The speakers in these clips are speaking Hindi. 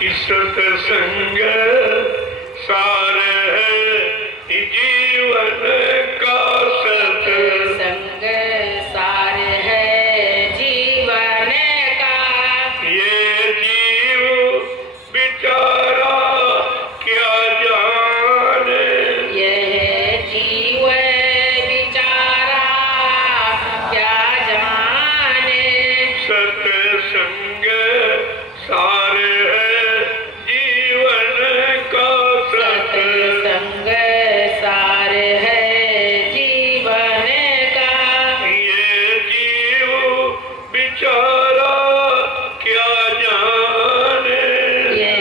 कि सत्संग सार है जीवन का, सत्संग सार है जीवन का। ये जीव बेचारा क्या जाने, यह जीव बेचारा क्या जाने। सत्संग सार है जीवन का, सत्संग सार है जीवन का। ये जीव बेचारा क्या जाने, यह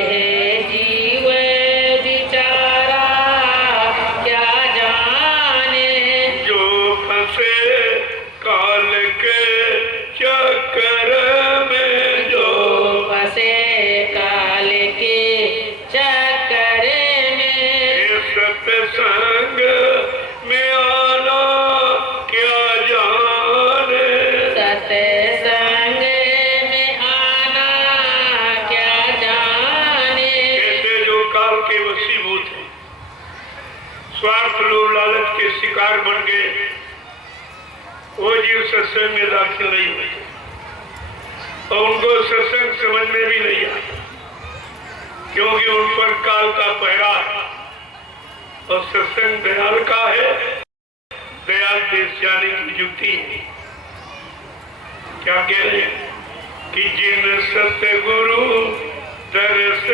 जीव बेचारा क्या जाने। जो फंसे काल के चक्कर में, जो फंसे काल के चक्कर में। सत्संग में आना क्या जाने, सत्संग में आना क्या जाने। कहते जो काल के वशीभूत हैं, स्वार्थ लोभ लालच के शिकार बन गए, वो जीव सत्संग में दाखिल नहीं हुए और उनको सत्संग समझ में भी नहीं आया, क्योंकि उन पर काल का पहरा है। और सत्संग दयाल का है, दयाल देश जाने की युक्ति है। क्या कह रहे हैं कि जिन सतगुरु दर्श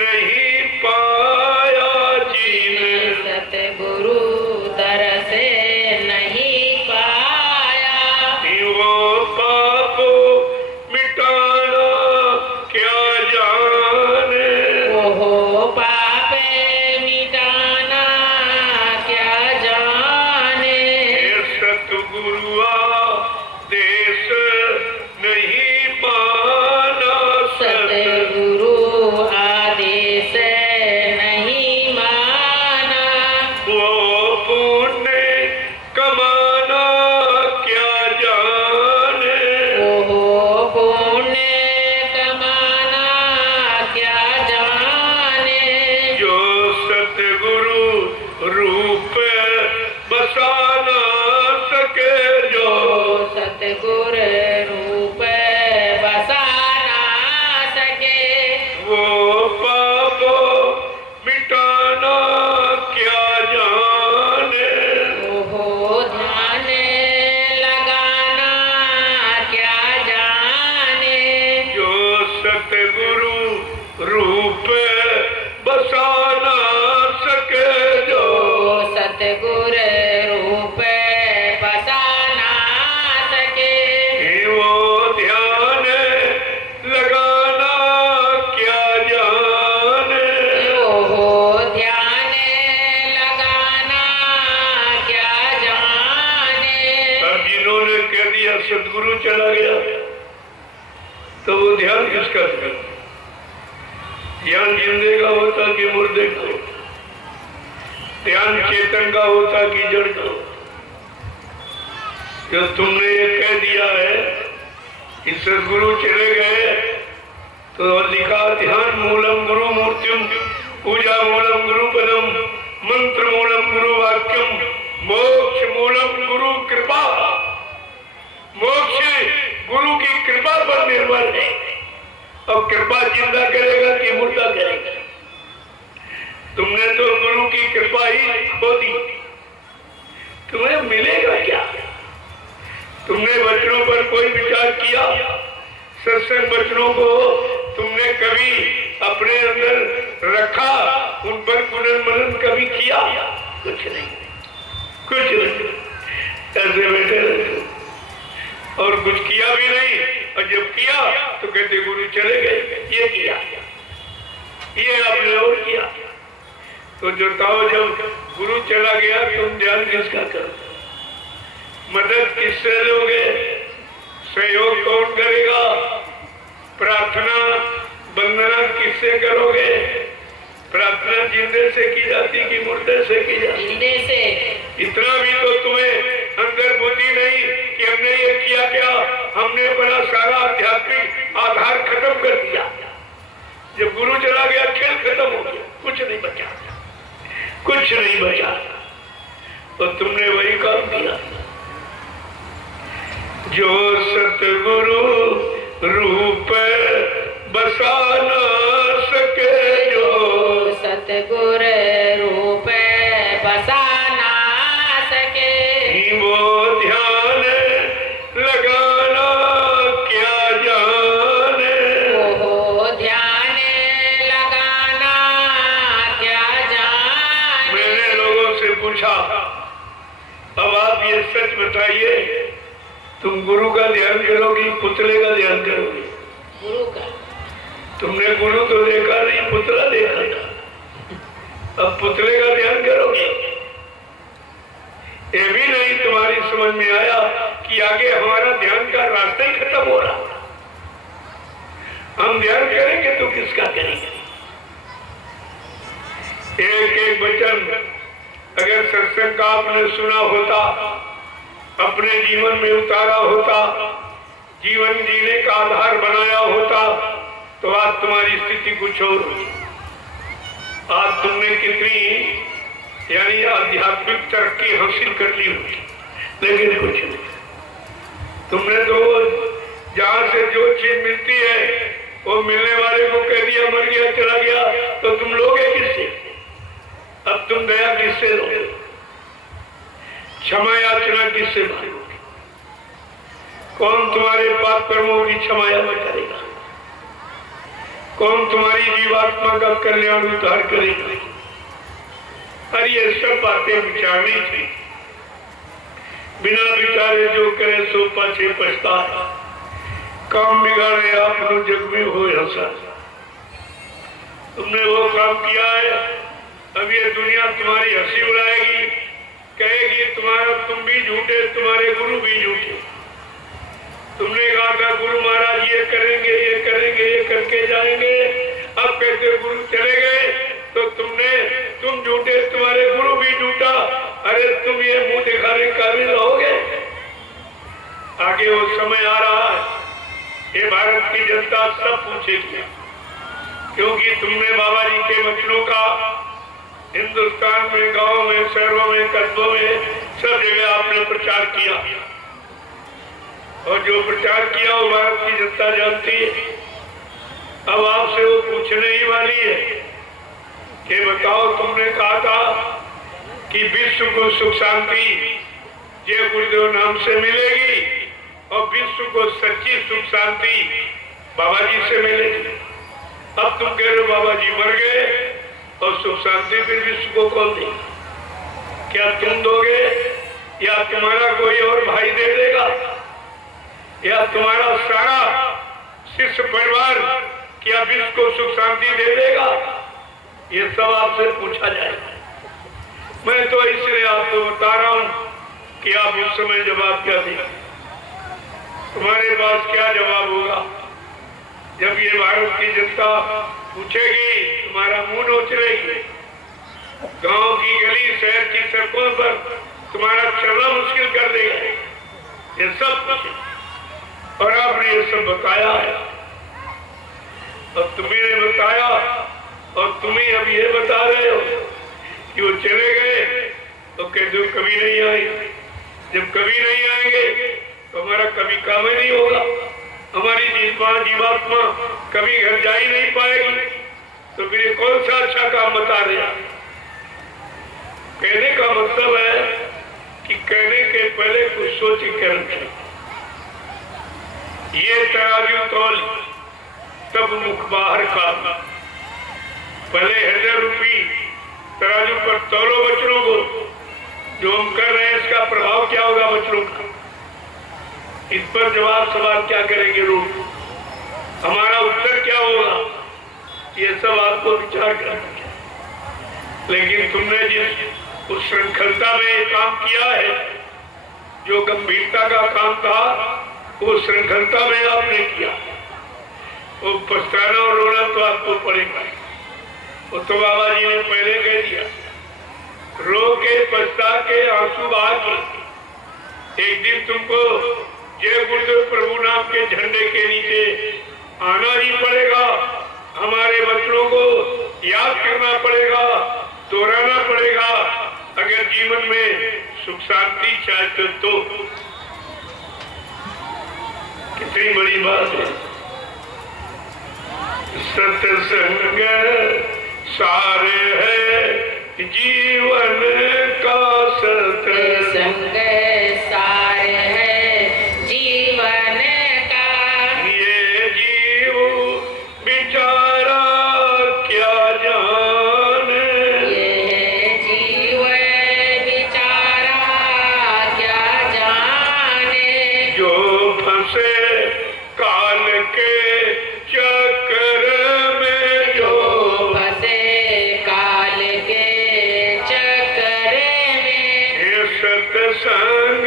नहीं पाया, जिन सतगुरु दरस नहीं पाया। वो पाप मिटाना क्या जाने, ओहो पाप मिटाना क्या जाने। ये सतगुरुआ देश नहीं माना, सतगुरु आदेश नहीं माना। वो पुण्य कमाना क्या जाने, ओहो पुण्य कमाना क्या जाने। जो सतगुरु रूप बसाना सके, जो सतगुर रूप बसा ना सके। वो पाप मिटाना क्या जाने, ओहो ध्यान लगाना क्या जाने। जो सतगुरु रूप बसाना सके, जो सतगुर रूप बसा ना सके। वो ध्यान लगाना क्या जाने, ओहो ध्यान लगाना क्या जाने। अब जिन्होंने कह दिया सतगुरु चला गया, तो वो ध्यान किसका था? ध्यान जिंदे का होता कि मुर्दे का होता? ध्यान चेतन का होता कि जड़ का होता? जो तुमने ये कह दिया है कि सदगुरु चले गए, तो लिखा ध्यान मूलम गुरु मूर्तिम, पूजा मूलम गुरु पदम, मंत्र मूलम गुरु वाक्यम, मोक्ष मूलम गुरु कृपा। मोक्ष गुरु की कृपा पर निर्भर है। और कृपा जिंदा करेगा कि मुर्दा करेगा? तुमने तो गुरु की कृपा ही खो दी, तुम्हें मिलेगा क्या? तुमने वचनों पर कोई विचार किया? सत्संग वचनों को तुमने कभी अपने अंदर रखा? उन पर पुनर्मनन कभी किया? कुछ नहीं, कुछ नहीं, ऐसे बैठे रहते और कुछ किया भी नहीं। और जब किया तो कहते गुरु चले गए, ये किया, ये आपने और किया। तो जो बताओ, जब गुरु चला गया तुम ध्यान किसका करो? मदद किससे लोगे? सहयोग कौन करेगा? प्रार्थना वंदना किससे करोगे? प्रार्थना जिंदे से की जाती कि मुर्दे से की जाती? जिंदे से। इतना भी तो तुम्हें अंदर बुद्धि नहीं कि हमने ये किया क्या, हमने अपना सारा आध्यात्मिक आधार खत्म कर दिया। जब गुरु चला गया खेल खत्म हो गया, कुछ नहीं बचा, कुछ नहीं बचा। तो तुमने वही काम किया जो सतगुरु रूप बसा न सके, जो सतगुर रूप बसा ना सके, वो ध्यान लगाना क्या जाने, वो ध्यान लगाना क्या जाने। मैंने लोगों से पूछा, अब आप ये सच बताइए, तुम गुरु का ध्यान करोगी पुतले का ध्यान करोगी? गुरु का। तुमने गुरु तो देखा नहीं, पुतला देखा था, अब पुतले का ध्यान करोगे? ये भी नहीं तुम्हारी समझ में आया कि आगे हमारा ध्यान का रास्ता ही खत्म हो रहा। हम ध्यान करेंगे तो किसका करेंगे? एक एक वचन अगर सत्संग का आपने सुना होता, अपने जीवन में उतारा होता, जीवन जीने का आधार बनाया होता, तो आज तुम्हारी स्थिति कुछ और होती। आज तुमने कितनी यानी आध्यात्मिक तरक्की हासिल कर ली होती, लेकिन कुछ नहीं। तुमने तो जहां से जो चीज मिलती है वो मिलने वाले को कह दिया मर गया चला गया, तो तुम लोगे किससे? अब तुम दया किससे लोगे? क्षमा याचना किससे मांगोगे? कौन तुम्हारे पाप कर्मों की क्षमा याचना करेगा? कौन तुम्हारी जीवात्मा का कल्याण उद्धार करेगा? अरे ये सब बातें विचारनी थी। बिना विचारे जो करे सो पाछे पछताए, काम बिगाड़े आप जग में हो हंसा। तुमने वो काम किया है, अब ये दुनिया तुम्हारी हंसी उड़ाएगी, कहेगी तुम्हारा तुम भी झूठे, तुम्हारे गुरु भी झूठे। तुमने कहा था गुरु महाराज ये करेंगे ये करेंगे ये करके जाएंगे, अब कहते गुरु चले गए तो तुम झूठे, तुम्हारे गुरु भी झूठा। अरे तुम ये मुंह दिखाने काबिल रहोगे? आगे वो समय आ रहा है, ये भारत की जनता सब पूछेगी, क्योंकि तुमने बाबा जी के वचनों का हिंदुस्तान में गांव में शहरों में कस्बों में सब जगह आपने प्रचार किया, और जो प्रचार किया वो भारत की जनता जानती है। अब आपसे वो पूछने ही वाली है कि बताओ, तुमने कहा था कि विश्व को सुख शांति जय गुरुदेव नाम से मिलेगी, और विश्व को सच्ची सुख शांति बाबा जी से मिलेगी। अब तुम कह रहे हो बाबा जी मर गए और सुख शांति फिर विश्व को कौन देगा? क्या तुम दोगे, या तुम्हारा कोई और भाई दे देगा, या तुम्हारा सारा शिष्य परिवार क्या विश्व को सुख शांति दे देगा? ये सब आपसे पूछा जाएगा। मैं तो इसलिए आपको बता रहा हूं कि आप उस समय जवाब क्या देंगे। तुम्हारे पास क्या जवाब होगा जब ये भारत की जनता पूछेगी, तुम्हारा मुंह नोचलेगी, गांव की गली शहर की सड़कों पर तुम्हारा चलना मुश्किल कर देगा, ये सब पूछे। और आपने ये सब बताया है, अब तुम्हें बताया और तुम्हें अब ये बता रहे हो कि वो चले गए तो कहते हो कभी नहीं आए। जब कभी नहीं आएंगे तो हमारा कभी काम ही नहीं होगा, हमारी जीवात्मा कभी घर जा ही नहीं पाएगी, तो फिर ये कौन सा अच्छा काम बता रहे हैं? कहने का मतलब है कि कहने के पहले कुछ सोच के करना चाहिए। ये तराजू तौल तब मुख बाहर का, पहले हृदय रूपी तराजू पर तौलो बच्चों को, जो हम कर रहे हैं इसका प्रभाव क्या होगा बच्चों का, इस पर जवाब सवाल क्या करेंगे लोग, हमारा उत्तर क्या होगा, ये सब आपको विचार करना चाहिए। लेकिन तुमने जिस उस श्रृंखलता में काम किया है, जो गंभीरता का काम था, वो श्रृंखलता में आपने किया, वो पछताना और रोना तो आपको पड़ेगा। वो तो बाबा जी ने पहले कह दिया, रो के पछता के आंसू बहा के एक दिन तुमको जय गुरुदेव प्रभु नाम के झंडे के नीचे आना ही पड़ेगा, हमारे बच्चों को याद करना पड़ेगा, दोहराना पड़ेगा, अगर जीवन में सुख शांति चाहते तो। कितनी बड़ी बात है। सत्संग सारे है जीवन का, सत्संग सार है जीवन का। ये जीव बेचारा क्या जाने, ये जीव बेचारा क्या जाने। जो फंसे काल के चक्कर में, जो फंसे काल के चक्कर में। ये सत्संग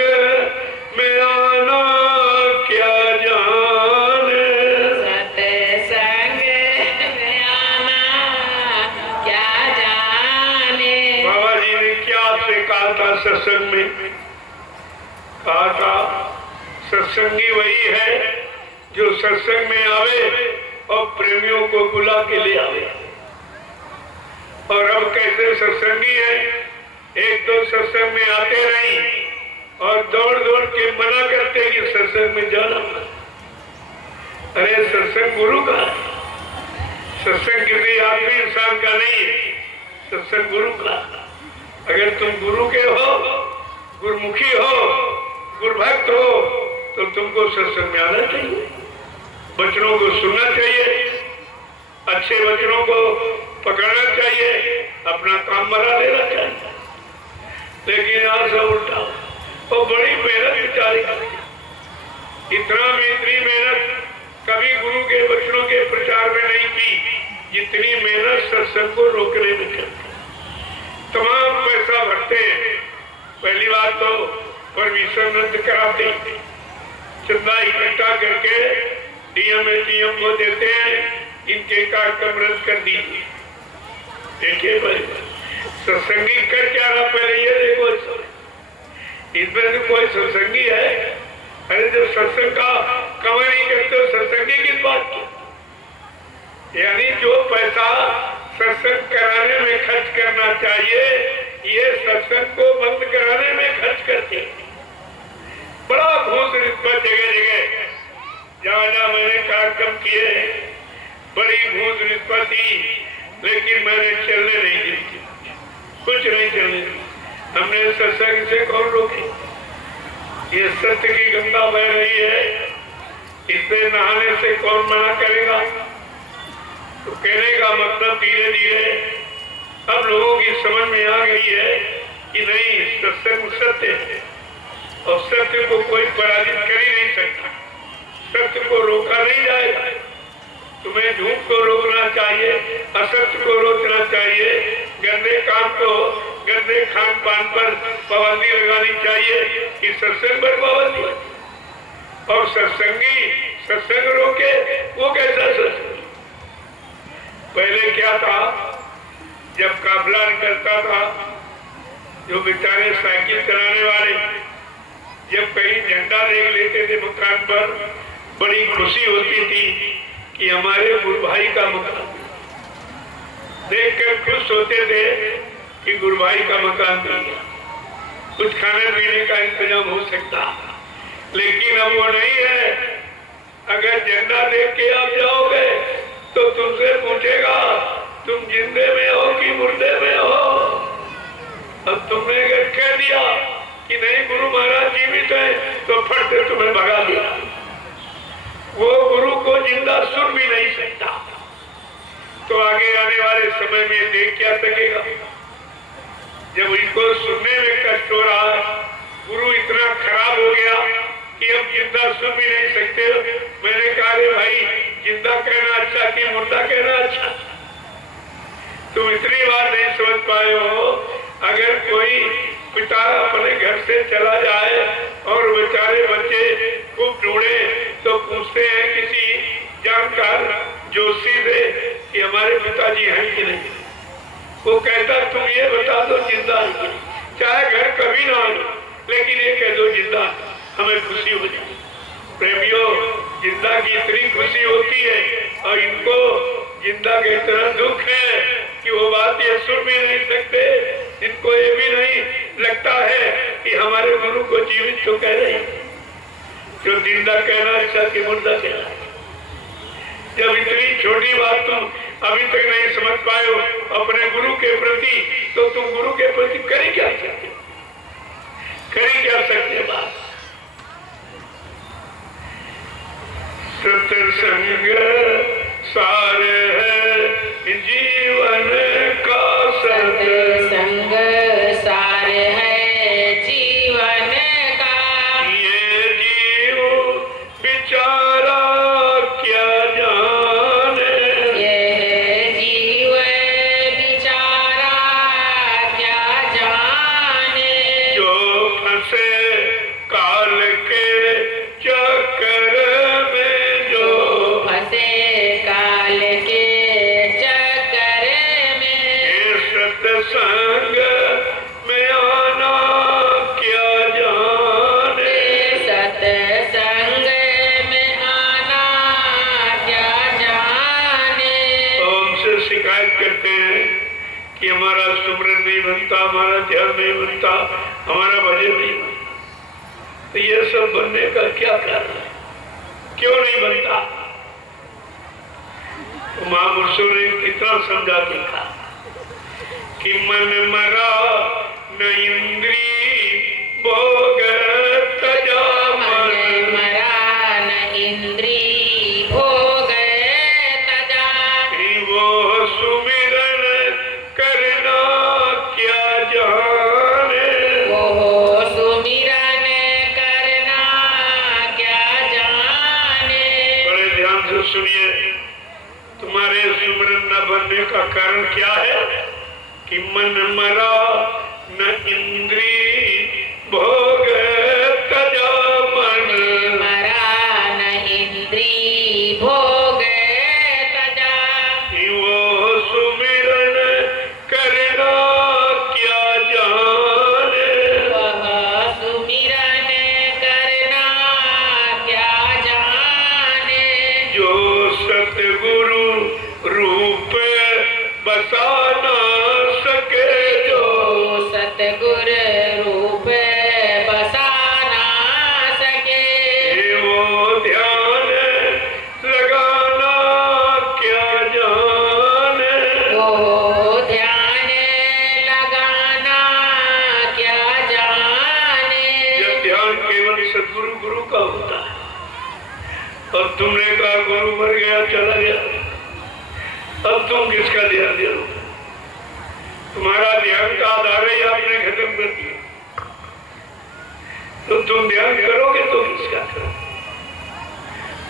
में आना क्या जाने, सत्संग में आना क्या जाने। बाबा जी ने क्या आपसे कहा था सत्संग में? कहा था सत्संगी वही है जो सत्संग में आवे और प्रेमियों को बुला के ले आवे। और अब कैसे सत्संगी है, एक तो सत्संग में आते नहीं और दौड़ दौड़ के मना करते कि सत्संग में जाना मत। अरे सत्संग गुरु का है, सत्संग किसी आदमी इंसान का नहीं है, सत्संग गुरु का। अगर तुम गुरु के हो, गुरुमुखी हो, गुरुभक्त हो, तो तुमको सत्संग में आना चाहिए, वचनों को सुनना चाहिए, अच्छे वचनों को पकड़ना चाहिए, अपना काम बना लेना चाहिए। लेकिन यहाँ सब उल्टा, और बड़ी मेहनत बेचारी करती, इतनी मेहनत कभी गुरु के वचनों के प्रचार में नहीं की जितनी मेहनत सत्संग को रोकने में करती। तमाम पैसा भरते हैं, पहली बात तो परमिशन रद्द कराते, चंदा इकट्ठा करके डीएम एटीएम को देते हैं, इनके कार्यक्रम रद्द कर दीजिए। देखिए भाई सत्संगी कर क्या रहा, पहले ये देखो इसमें से कोई सत्संगी है? अरे जब सत्संग का कमाई नहीं करते हो सत्संगी किस बात की? यानी जो पैसा सत्संग कराने में खर्च करना चाहिए, ये सत्संग को बंद कराने में खर्च करते हैं। बड़ा घूस रिश्वत जगह जगह, जहाँ जहाँ मैंने कार्यक्रम किए बड़ी घूस रिश्वत थी, लेकिन मैंने चलने नहीं दी, कुछ नहीं चलने दी। हमने सत्संग से कौन रोकी? ये सत्य की गंगा बह रही है, इससे नहाने से कौन मना करेगा? तो कहने का मतलब धीरे धीरे अब लोगों की समझ में आ गई है कि नहीं, सत्संग सत्य है और सत्य को कोई पराजित कर ही नहीं सकता, सत्य को रोका नहीं जाएगा। तुम्हें झूठ को रोकना चाहिए, असत्य को रोकना चाहिए, गंदे काम को, गंदे खान पान पर पाबंदी लगानी चाहिए कि सत्संग पर पाबंदी। और सत्संगी सत्संग रोके, वो कैसा सत्संग? पहले क्या था, जब काफिला निकलता था, जो बेचारे साइकिल चलाने वाले जब कहीं झंडा देख लेते थे मकान पर, बड़ी खुशी होती थी कि हमारे गुरु भाई का मकान, देखकर खुश होते थे कि गुरु भाई का मकान मिल गया, कुछ खाने पीने का इंतजाम हो सकता। लेकिन अब वो नहीं है। अगर झंडा देख के आप जाओगे तो तुमसे पूछेगा तुम जिंदे में हो कि मुर्दे में हो। अब तुमने अगर कह दिया कि नहीं गुरु महाराज जीवित है, तो फट से तुम्हें भगा दिया। वो गुरु को जिंदा सुन भी नहीं सकता, तो आगे आने वाले समय में देख क्या सकेगा? जब इनको सुनने में कष्ट हो रहा है, गुरु इतना खराब हो गया कि अब जिंदा सुन भी नहीं सकते। मैंने कहा रे भाई, जिंदा कहना अच्छा कि मुर्दा कहना अच्छा? तुम इतनी बात नहीं समझ पाए हो। अगर कोई पिता अपने घर से चला जाए और बेचारे बच्चे खूब ढूंढे तो पूछते हैं किसी जानकार जोशी से कि हमारे पिताजी हैं कि नहीं। वो कहता तुम ये बता दो जिंदा है, चाहे घर कभी ना आए, लेकिन ये कह दो जिंदा, हमें खुशी हो जाए। प्रेमियों, जिंदा की इतनी खुशी होती है और इनको चिंता का इतना दुख है कि वो बात ये सुन भी नहीं सकते, इनको ये भी नहीं लगता है कि हमारे गुरु को जीवित तो कह रहे हैं, जो जिंदा कहना अच्छा कि मुर्दा कहना। जब इतनी छोटी बात तुम अभी तक नहीं समझ पाए हो अपने गुरु के प्रति, तो तुम गुरु के प्रति करें क्या सकते, करें क्या सकते बात। सत्संग सार है जीवन का, सत्संग सार है जीवन का। ये जीव बेचारा क्या जाने, ये जीव बेचारा क्या जाने। जो फंसे काल के चक्कर में, जो फंसे काल के चक्कर में। ये सत्संग में आना क्या जाने, सत्संग में आना क्या जाने। तो हमसे शिकायत करते हैं कि हमारा सुमरन नहीं बनता, हमारा ध्यान नहीं बनता, हमारा भजन नहीं बनता। तो ये सब बनने का क्या कारण है, क्यों नहीं बनता? तो महापुरुषों ने कितना समझा देखा कि मन मरा न इंद्री भोग तजा, मन मन मरा न इंद्री भोग तजा। वो सुमिरन करना क्या जाने, वो सुमिरन करना क्या जाने। बड़े ध्यान से सुनिए, तुम्हारे सुमिरन न बनने का कारण क्या है कि मन मरा न इंद्री भोग तजा, मन मरा न इंद्री भोग तजा। वो सुमिरन करना क्या जाने, वह सुमिरन करना क्या जाने। जो सतगुरु रूप बसा ना सके, जो सतगुर रूप बसा ना सके। वो ध्यान लगाना क्या जाने, वो ध्यान लगाना क्या जाने। जब ध्यान केवल सदगुरु गुरु का होता है, अब तुमने कहा गुरु मर गया चला गया, अब तुम किसका ध्यान दे रहे हो? तुम्हारा ध्यान का आधार ही आपने खत्म कर दिया, तो तुम ध्यान करोगे तो किसका करोगे?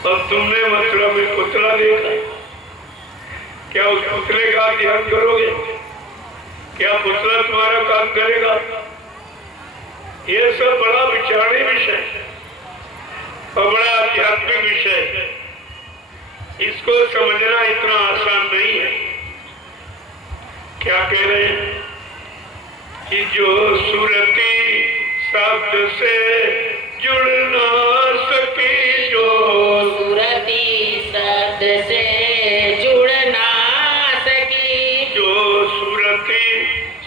अब तुमने मथुरा में पुतला देखा, क्या उस पुतले का ध्यान करोगे? क्या पुतला तुम्हारा काम करेगा? ये सब बड़ा विचारणीय विषय है और बड़ा आध्यात्मिक विषय है, इसको समझना इतना आसान नहीं है। क्या कह रहे हैं कि जो सुरती शब्द से जुड़ ना सकी, जो सुरती शब्द से जुड़ ना सकी। जो सुरती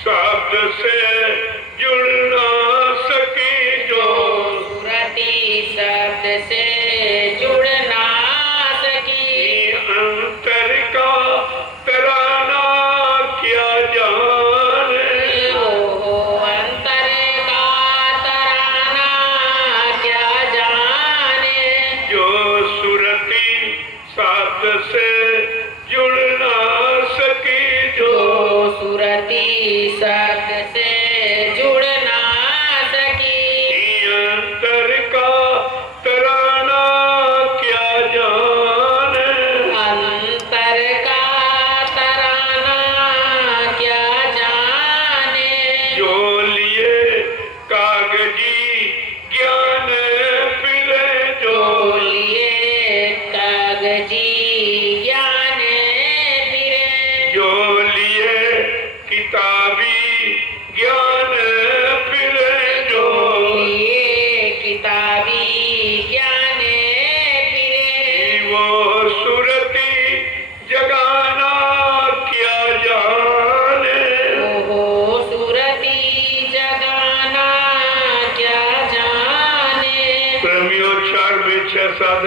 शब्द से जुड़ ना सकी, जो सुरती शब्द से जुड़ ना सकी। अंतर का तराना क्या जाने, ओ अंतर का तराना क्या जाने। जो सुरती शब्द से जुड़ ना सकी, जो सुरती शब्द से जुड़ ना सकी। अंतर का तराना क्या जाने, अंतर का तराना क्या जाने। जो लिए कागजी ज्ञान फिरे, जो लिए कागजी ज्ञान फिरे। जो लिए किताबी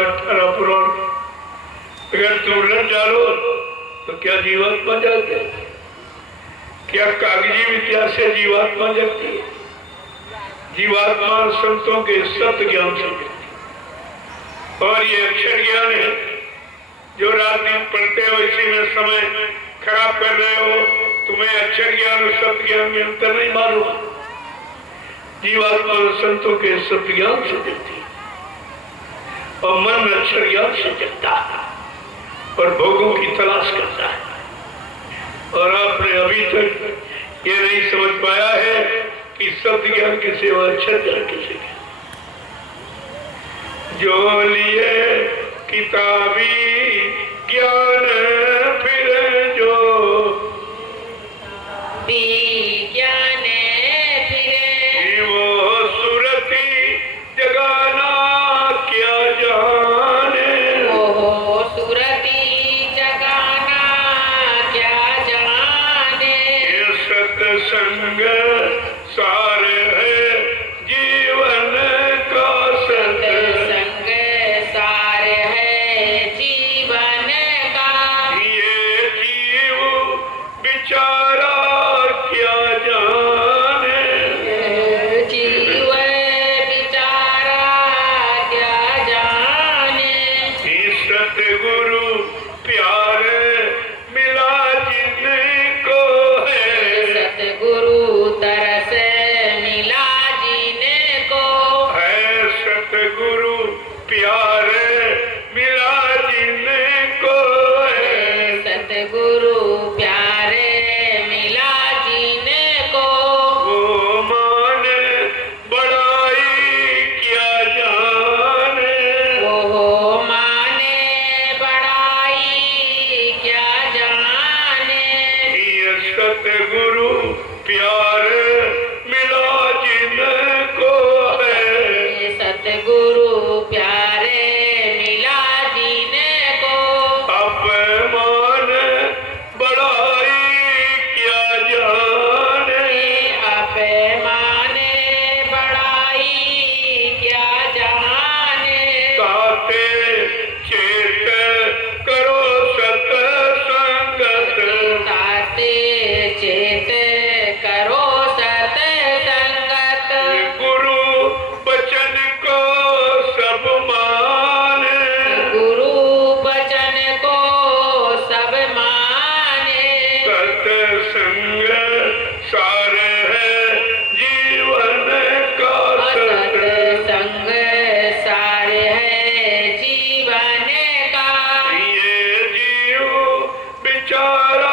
18 पुराण, अगर तुम रट डालो तो क्या जीवात्मा जाती है? क्या कागजी विद्या से जीवात्मा जगती है? जीवात्मा संतों के सत्य ज्ञान से जगती है। और ये अक्षर ज्ञान है जो रात दिन पढ़ते हो, इसी में समय खराब कर रहे हो। तुम्हें अक्षर ज्ञान और सत्य ज्ञान में अंतर नहीं मालूम। जीवात्मा संतों के सत्य ज्ञान से जगती है और मन अक्षर ज्ञान से जगता है और भोगों की तलाश करता है। और आपने अभी तक ये नहीं समझ पाया है कि सत्य ज्ञान के सिवा अक्षर ज्ञान किसे है। जो लिए किताबी ज्ञान फिर जो विज्ञान फिरे, वो सुरती जगाना क्या जाने। ओहो सुरती जगाना क्या जाने। ये सत्संग सार है जीवन का, सत्संग सार है जीवन का। ये जीव बिचारा क्या जाने। जीव बिचारा क्या जाने। सतगुरु प्यार मिला जिनको है, सतगुरु तरस मिला जिनको है सतगुरु प्यार मिला जिनको है। सतगुरु प्यारे मिला जिनको। वो मान बड़ाई क्या जाने। वो माने बड़ाई क्या जाने। ये सतगुरु प्यार मिला जिनको है, सतगुरु प्यारे मिला जिनको। अपमान बड़ाई क्या जाने। अपमाने बड़ाई क्या जाने। ताते चेत करो सत्संगत, ताते चेत करो सत्संगत। गुरु बचन को सब माने। गुरु बचन को सब माने। सत्संग सार है जीवन का, सत्संग सार है जीवन का। ये जीव बिचारा